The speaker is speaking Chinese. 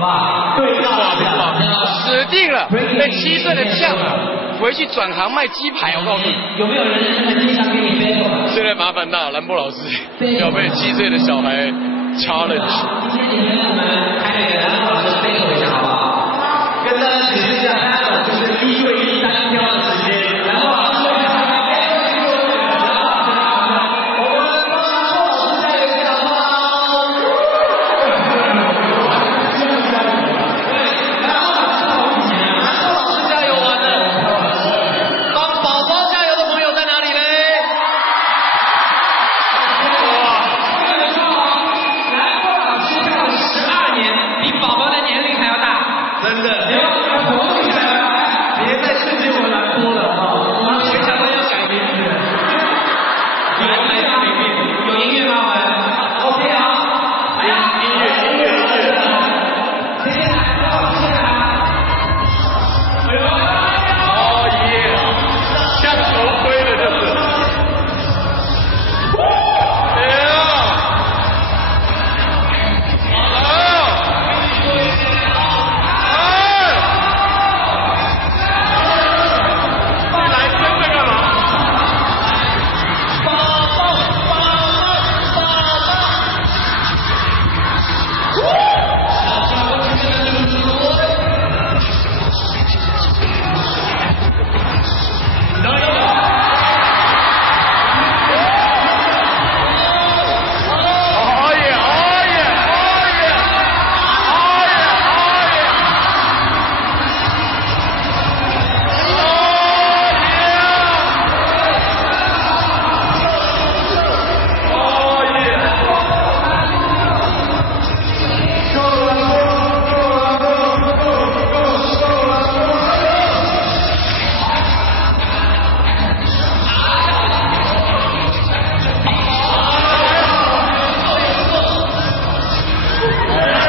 好不好？对到死定了！被7岁的呛回去转行卖鸡排，我告诉你。有没有人经常给你 battle？ 现在麻烦大兰博老师要被7岁的小孩 challenge。今天你们我们开了一个兰博老师 battle 一下，好不好？跟大家解释一下 battle 就是1对1单挑的时间。兰博老师。 哎